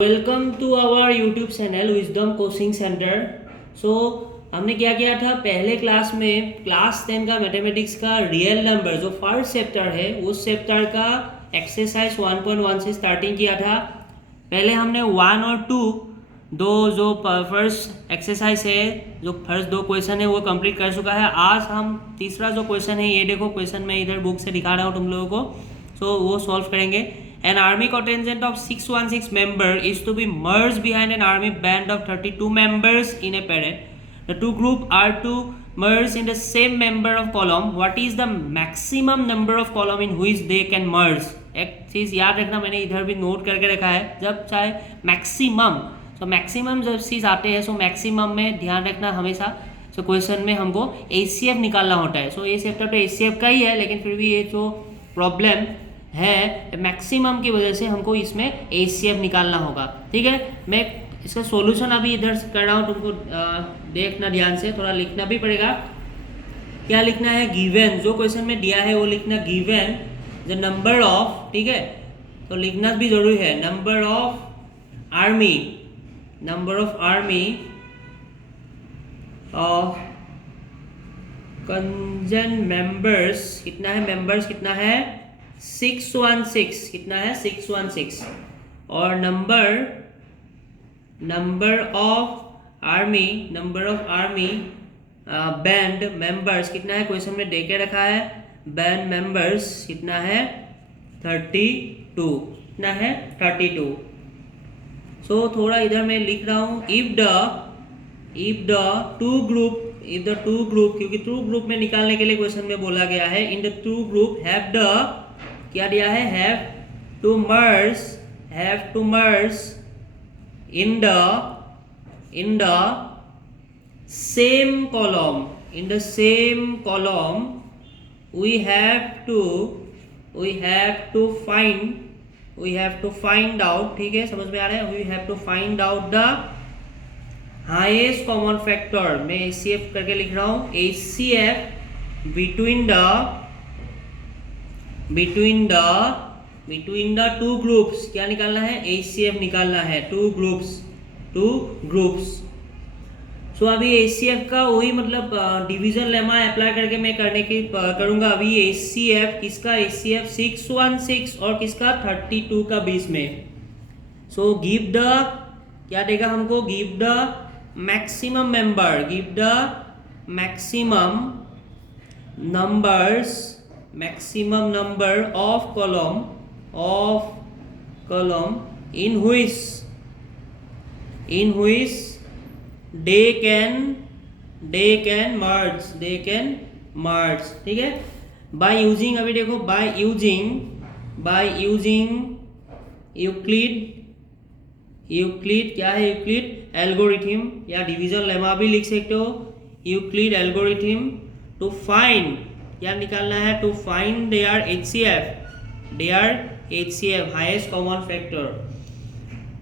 Welcome to our YouTube channel wisdom coaching centre. So हमने क्या किया था पहले क्लास में क्लास 10 का मैथमेटिक्स का रियल नंबर जो फर्स्ट चैप्टर है उस चैप्टर का एक्सरसाइज 1.1 से स्टार्टिंग किया था। पहले हमने 1 और 2 दो जो फर्स्ट एक्सरसाइज है जो फर्स्ट दो क्वेश्चन है वो कंप्लीट कर चुका है। आज हम तीसरा जो क्वेश्चन है ये देखो क्वेश्चन मैं इधर बुक से दिखा रहा हूँ तुम लोगों को। सो वो सॉल्व करेंगे। An army contingent of 616 members is to be merged behind an army band of 32 members in a parade. The two groups are to merge in the same member of column. What is the maximum number of column in which they can merge? एक चीज़ याद रखना, मैंने इधर भी note करके रखा है, जब चाहे मैक्सिमम तो मैक्सिमम जब चीज़ आते हैं सो मैक्सिमम में ध्यान रखना हमेशा। सो क्वेश्चन में हमको ACF निकालना होता है। सो ये चैप्टर तो ACF का ही है लेकिन फिर भी ये जो प्रॉब्लम है मैक्सिमम की वजह से हमको इसमें ACF निकालना होगा। ठीक है, मैं इसका सॉल्यूशन अभी इधर कर रहा हूँ, तुमको देखना ध्यान से, थोड़ा लिखना भी पड़ेगा। क्या लिखना है? गिवन, जो क्वेश्चन में दिया है वो लिखना गिवन द नंबर ऑफ, ठीक है, तो लिखना भी जरूरी है। Number of army, number of army of कंजन मेंबर्स, कितना है मेंबर्स, कितना है 616, कितना है 616। और number of army, number of army band members कितना है, क्वेश्चन में दे के रखा है बैंड मेंबर्स कितना है 32, कितना है 32। सो थोड़ा इधर मैं लिख रहा हूँ इफ द टू ग्रुप, क्योंकि टू ग्रुप में निकालने के लिए क्वेश्चन में बोला गया है in the two group have the, क्या दिया है, have to merge in the same column, we have to find out, ठीक है, समझ में आ रहा है, we have to find out the highest common factor. मैं ACF करके लिख रहा हूं, ACF between the two groups, क्या निकालना है, ACF निकालना है, टू ग्रुप्स। सो अभी ACF का वही मतलब डिवीजन लेमा अप्लाई करके मैं करूंगा अभी ACF, किसका ACF 616 और किसका 32 का बीच में। सो गिव द, क्या देगा हमको, give the maximum number of column in which they can merge, ठीक है। by using, अभी देखो by using यूक्लिड, क्या है यूक्लिड एल्गोरिथम, या डिवीजन लेमा भी लिख सकते हो, यूक्लिड एल्गोरिथम टू फाइंड, क्या निकालना है, to find their HCF highest common factor.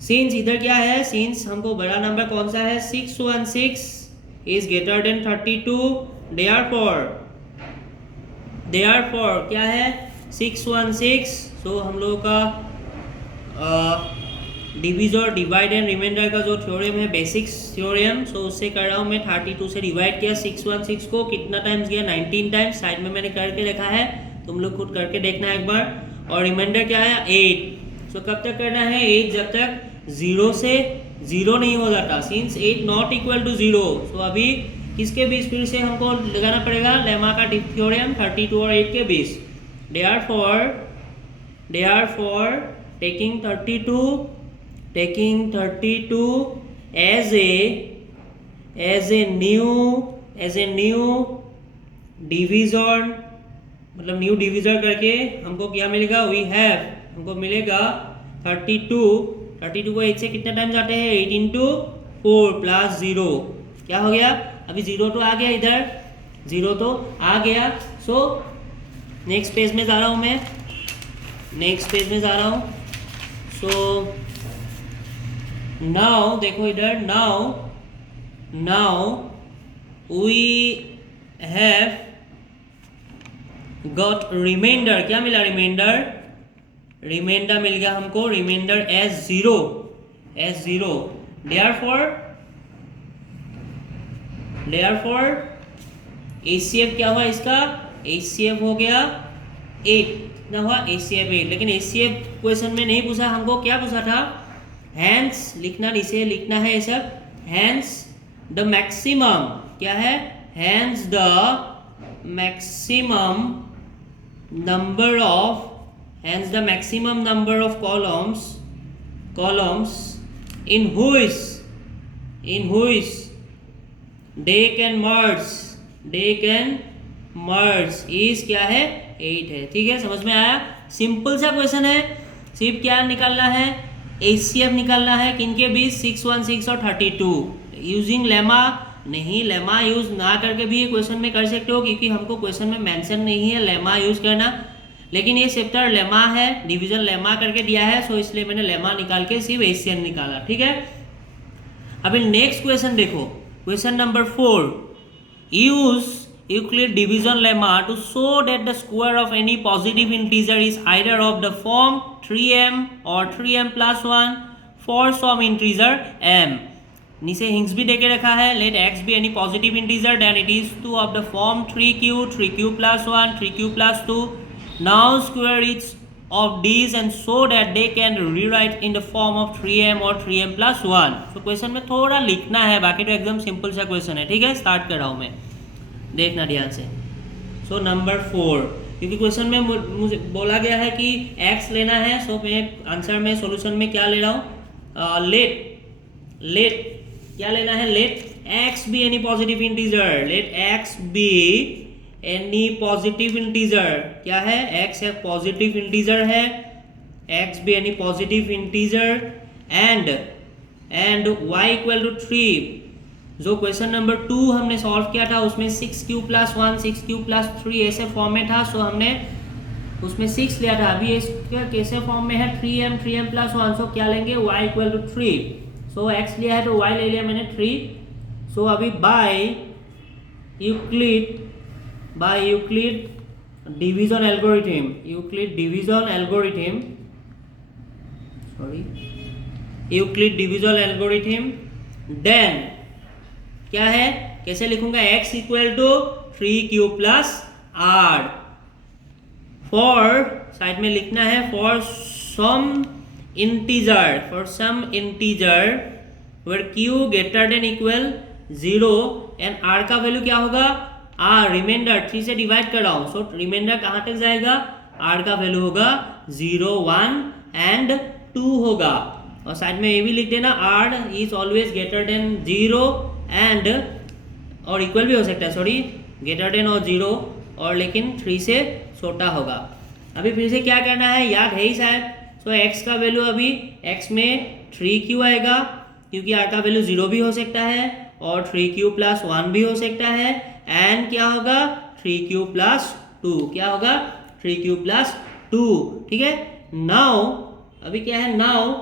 Since इधर क्या है, सिंस हमको बड़ा नंबर कौन सा है 616 इज ग्रेटर देन 32, देयरफॉर क्या है 616। सो हम लोगों का डिवाइड एंड रिमाइंडर का जो थ्योरम है बेसिक्स थ्योरम, सो उससे कर रहा हूँ मैं। 32 से डिवाइड किया 616 को, कितना टाइम्स गया 19 टाइम्स, साइड में मैंने करके रखा है, तुम लोग खुद करके देखना एक बार। और रिमाइंडर क्या है 8। सो कब तक करना है 8, जब तक 0 से 0 नहीं हो जाता, सिंस 8 नॉट इक्वल टू 0। सो अभी किसके बीच फिर से हमको लगाना पड़ेगा लेमा का थ्योरम 32 और 8 के बीच। Therefore taking 32 as a new divisor, मतलब न्यू डिविजर करके हमको क्या मिलेगा, हमको मिलेगा 32 को 8 से कितने टाइम जाते हैं 8 इंटू 4 प्लस 0, क्या हो गया, अभी 0 तो आ गया, इधर 0 तो आ गया। सो नेक्स्ट पेज में जा रहा हूँ मैं, सो नाउ देखो इधर, now we have got reminder, क्या मिला रिमाइंडर, रिमाइंडर मिल गया हमको, reminder as 0, S0, therefore HCF क्या हुआ इसका, HCF हो गया 8, कितना हुआ HCF 8। लेकिन HCF क्वेश्चन में नहीं पूछा हमको, क्या पूछा था, हैंस लिखना, नीचे लिखना है ये सब, हैंस द मैक्सिमम, क्या है, hence the maximum number of columns in which they can merge is क्या है 8 है। ठीक है, समझ में आया, सिंपल सा क्वेश्चन है, सिर्फ क्या निकालना है, HCF निकालना है, किनके बीच, 616 और 32। यूजिंग लेमा नहीं, लेमा यूज ना करके भी ये क्वेश्चन में कर सकते हो, क्योंकि हमको क्वेश्चन में मेंशन नहीं है लेमा यूज करना, लेकिन ये चैप्टर लेमा है, डिवीजन लेमा करके दिया है, सो इसलिए मैंने लेमा निकाल के सिर्फ HCF निकाला। ठीक है, अभी नेक्स्ट क्वेश्चन देखो, question number 4, use Euclid division lemma to show that the square of any positive integer is either of the form 3m or 3m plus 1 for some integer m। नीचे hints भी देके रखा है, let x be any positive integer then it is 2 of the form 3q plus 1 3q plus 2। now square each of these and show that they can rewrite in the form of 3m or 3m plus 1। तो question में थोड़ा लिखना है, बाकी तो एकदम simple सा question है। ठीक है, स्टार्ट कर रहा हूँ मैं, देखना ध्यान से। सो नंबर 4, क्योंकि क्वेश्चन में मुझे बोला गया है कि x लेना है, सो मैं आंसर में सॉल्यूशन में क्या ले रहा हूँ, लेट क्या लेना है, let x be any positive integer, let x be any positive integer, क्या है, x एक पॉजिटिव इंटीजर है, x be any positive integer and y equal to 3। जो क्वेश्चन नंबर 2 हमने सॉल्व किया था उसमें 6q plus 1 6q plus 3 ऐसे फॉर्म में था, सो हमने उसमें 6 लिया था, अभी इसका कैसे फॉर्म में है 3m plus 1, सो क्या लेंगे y equal to 3। So x लिया है तो y ले लिया मैंने 3। सो अभी by Euclid division algorithm then क्या है, कैसे लिखूंगा, x equal to 3q plus r, for side में लिखना है, for some integer where q greater than equal 0 and r का वैल्यू क्या होगा, r रिमाइंडर 3 से डिवाइड कर रहा हूं, सो रिमाइंडर कहां तक जाएगा, r का वैल्यू होगा 0 1 एंड 2 होगा, और साइड में ये भी लिख देना, r is always greater than 0 and और इक्वल भी हो सकता है, सॉरी ग्रेटर देन और 0 और लेकिन 3 से छोटा होगा। अभी फिर से क्या करना है, याद है ही शायद, सो x का वैल्यू अभी x में 3q आएगा, क्योंकि r का वैल्यू 0 भी हो सकता है और 3q प्लस 1 भी हो सकता है, एंड क्या होगा 3q प्लस 2, क्या होगा 3q प्लस 2। ठीक है, नाउ अभी क्या है, now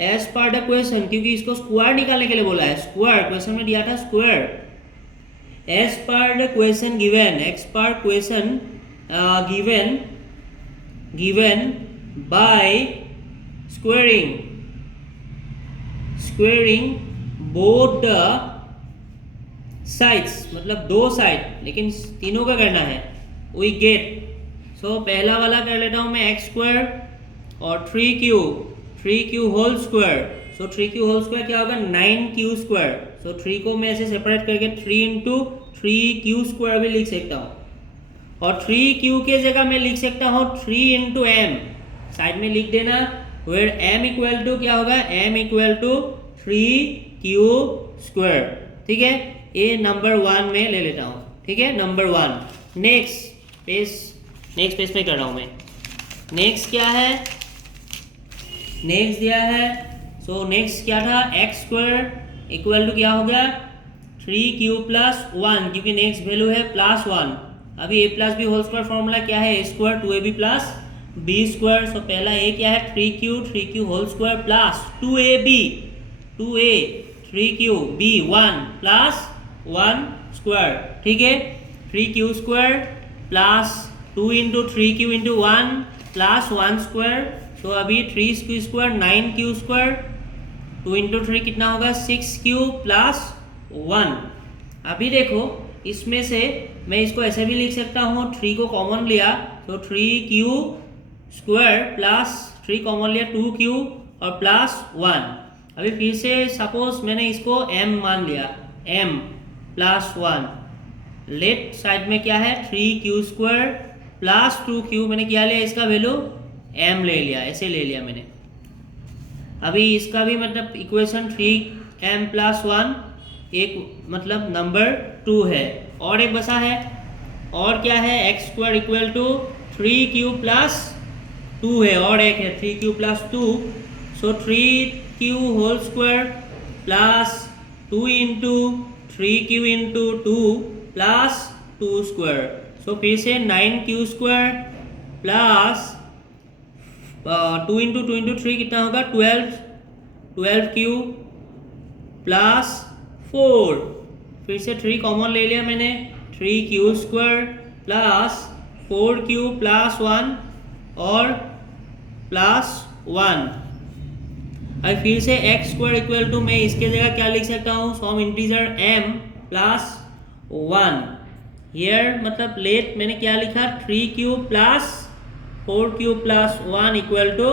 as per the question, क्योंकि इसको स्क्वायर निकालने के लिए बोला है, स्क्वायर क्वेश्चन में दिया था square, as per the question given, x per question given by squaring both the sides, मतलब 2 साइड लेकिन तीनों का करना है, वी गेट, सो पहला वाला कर लेता हूं मैं x² और 3q होल स्क्वायर, सो 3q होल स्क्वायर क्या होगा 9q स्क्वायर, सो 3 को मैं ऐसे सेपरेट करके 3 इंटू 3q स्क्वायर भी लिख सकता हूँ, और 3q के जगह मैं लिख सकता हूँ 3 इंटू m, साइड में लिख देना, वेयर m इक्वल टू क्या होगा, m equal to 3q square. ठीक है, ये नंबर 1 में ले लेता हूँ। ठीक है, नंबर 1। नेक्स्ट पेज में कर रहा हूँ मैं। नेक्स्ट क्या है, नेक्स्ट दिया है, सो नेक्स्ट क्या था, x² इक्वल टू क्या हो गया 3q प्लस 1, क्योंकि नेक्स्ट वैल्यू है प्लस 1। अभी a plus B whole square formula क्या है, a² 2ab प्लस b², सो पहला a क्या है 3q whole square plus 2ab 2a 3q b 1 plus 1 square. ठीक है, 3q square plus 2 into 3q into 1 plus 1 square, तो अभी 3q square 9q square 2 into 3 कितना होगा 6q प्लस 1। अभी देखो इसमें से मैं इसको ऐसे भी लिख सकता हूँ, 3 को कॉमन लिया तो 3q स्क्वायर प्लस 3 कॉमन लिया 2q और प्लस 1। अभी फिर से सपोज मैंने इसको m मान लिया, m प्लस 1। लेफ्ट साइड में क्या है 3q स्क्वायर प्लस 2q, मैंने क्या लिया इसका वैल्यू m ले लिया, ऐसे ले लिया मैंने। अभी इसका भी मतलब इक्वेशन 3m प्लस 1 एक मतलब नंबर 2 है। और एक बचा है, और क्या है x square equal to 3q plus 2 है, और एक है 3q plus 2। So 3q whole square plus 2 into 3q into 2 plus 2 square. So फिर से 9q स्क्वायर प्लस 2 इंटू 3 कितना होगा 12q प्लस 4। फिर से 3 कॉमन ले लिया मैंने, 3q square plus 4q plus 1 और प्लस 1। और फिर से x स्क्वायर इक्वल टू मैं इसके जगह क्या लिख सकता हूँ, some integer m plus 1। Here मतलब लेट मैंने क्या लिखा 3q plus 4q plus 1 equal to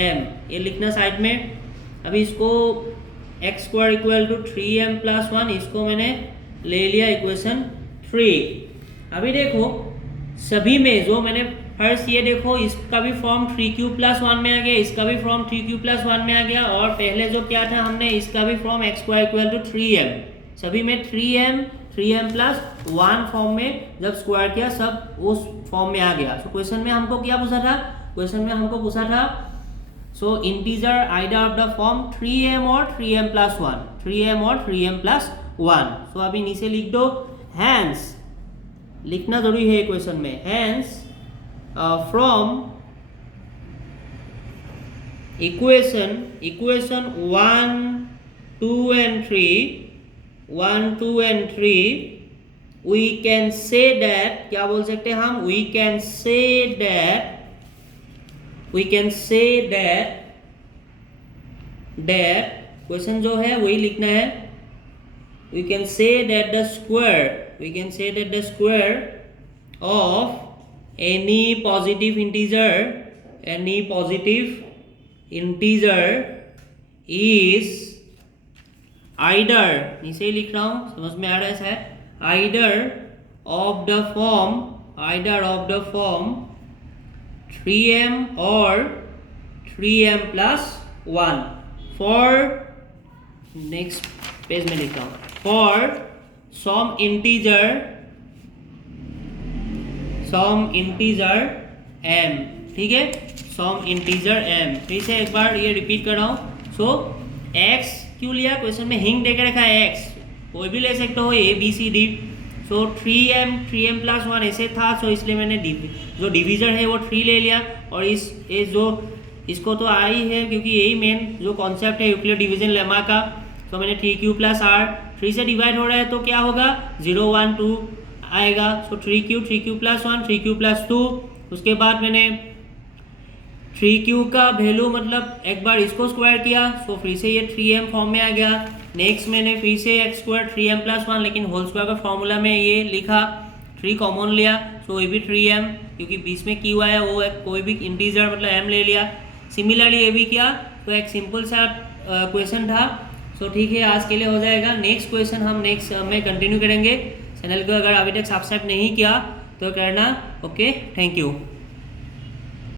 m, ये लिखना साइड में। अभी इसको x square equal to 3m plus 1, इसको मैंने ले लिया इक्वेशन 3। अभी देखो सभी में जो मैंने फर्स्ट ये देखो इसका भी फॉर्म 3q प्लस 1 में आ गया, इसका भी फॉर्म 3q प्लस 1 में आ गया, और पहले जो क्या था हमने इसका भी form x square equal to 3m, सभी में 3m प्लस 1 फॉर्म में जब स्क्वायर किया सब उस फॉर्म में आ गया। सो क्वेश्चन में हमको क्या पूछा था, क्वेश्चन में हमको पूछा था so integer either of the form 3m और 3m प्लस 1, 3m और 3m प्लस 1। सो अभी नीचे लिख दो हैंस, लिखना जरूरी है क्वेश्चन में, hence from equation 1, 2 and 3 we can say that, क्या बोल सकते हैं हम, we can say that question जो है वही लिखना है, we can say that the square of any positive integer is either, नीचे ही लिख रहा हूँ समझ में आ रहा है शायद, either of the form 3m or 3m plus 1 for, next page में लिख रहा हूँ, for some integer m, ठीक है, some integer m। फिर से एक बार ये रिपीट कर रहा हूँ। सो x क्यों लिया, क्वेश्चन में हिंट देकर रखा है x, कोई भी ले सकते हो a b c d। So 3m plus 1 ऐसे था, सो इसलिए मैंने जो डिवीजर है वो 3 ले लिया, और इसको तो आ ही है क्योंकि यही मेन जो कॉन्सेप्ट है यूक्लिड डिवीजन लेमा का। तो मैंने 3q प्लस r, 3 से डिवाइड हो रहा है तो क्या होगा 0 1 2 आएगा। सो 3q प्लस 1, 3q प्लस 2। उसके बाद मैंने 3q का वैल्यू मतलब एक बार इसको स्क्वायर किया, सो फिर से ये 3m फॉर्म में आ गया। नेक्स्ट मैंने फिर से x स्क्वायर 3m प्लस 1, लेकिन होल स्क्वायर का फॉर्मूला में ये लिखा, 3 कॉमन लिया, सो ये भी 3m, क्योंकि बीच में q आया वो एक कोई भी इंटीजर मतलब m ले लिया। सिमिलरली ये भी किया, तो एक सिंपल सा क्वेश्चन था। सो ठीक है, आज के लिए हो जाएगा। नेक्स्ट क्वेश्चन हम नेक्स्ट में कंटिन्यू करेंगे। चैनल को अगर अभी तक सब्सक्राइब नहीं किया तो करना। Okay, thank you.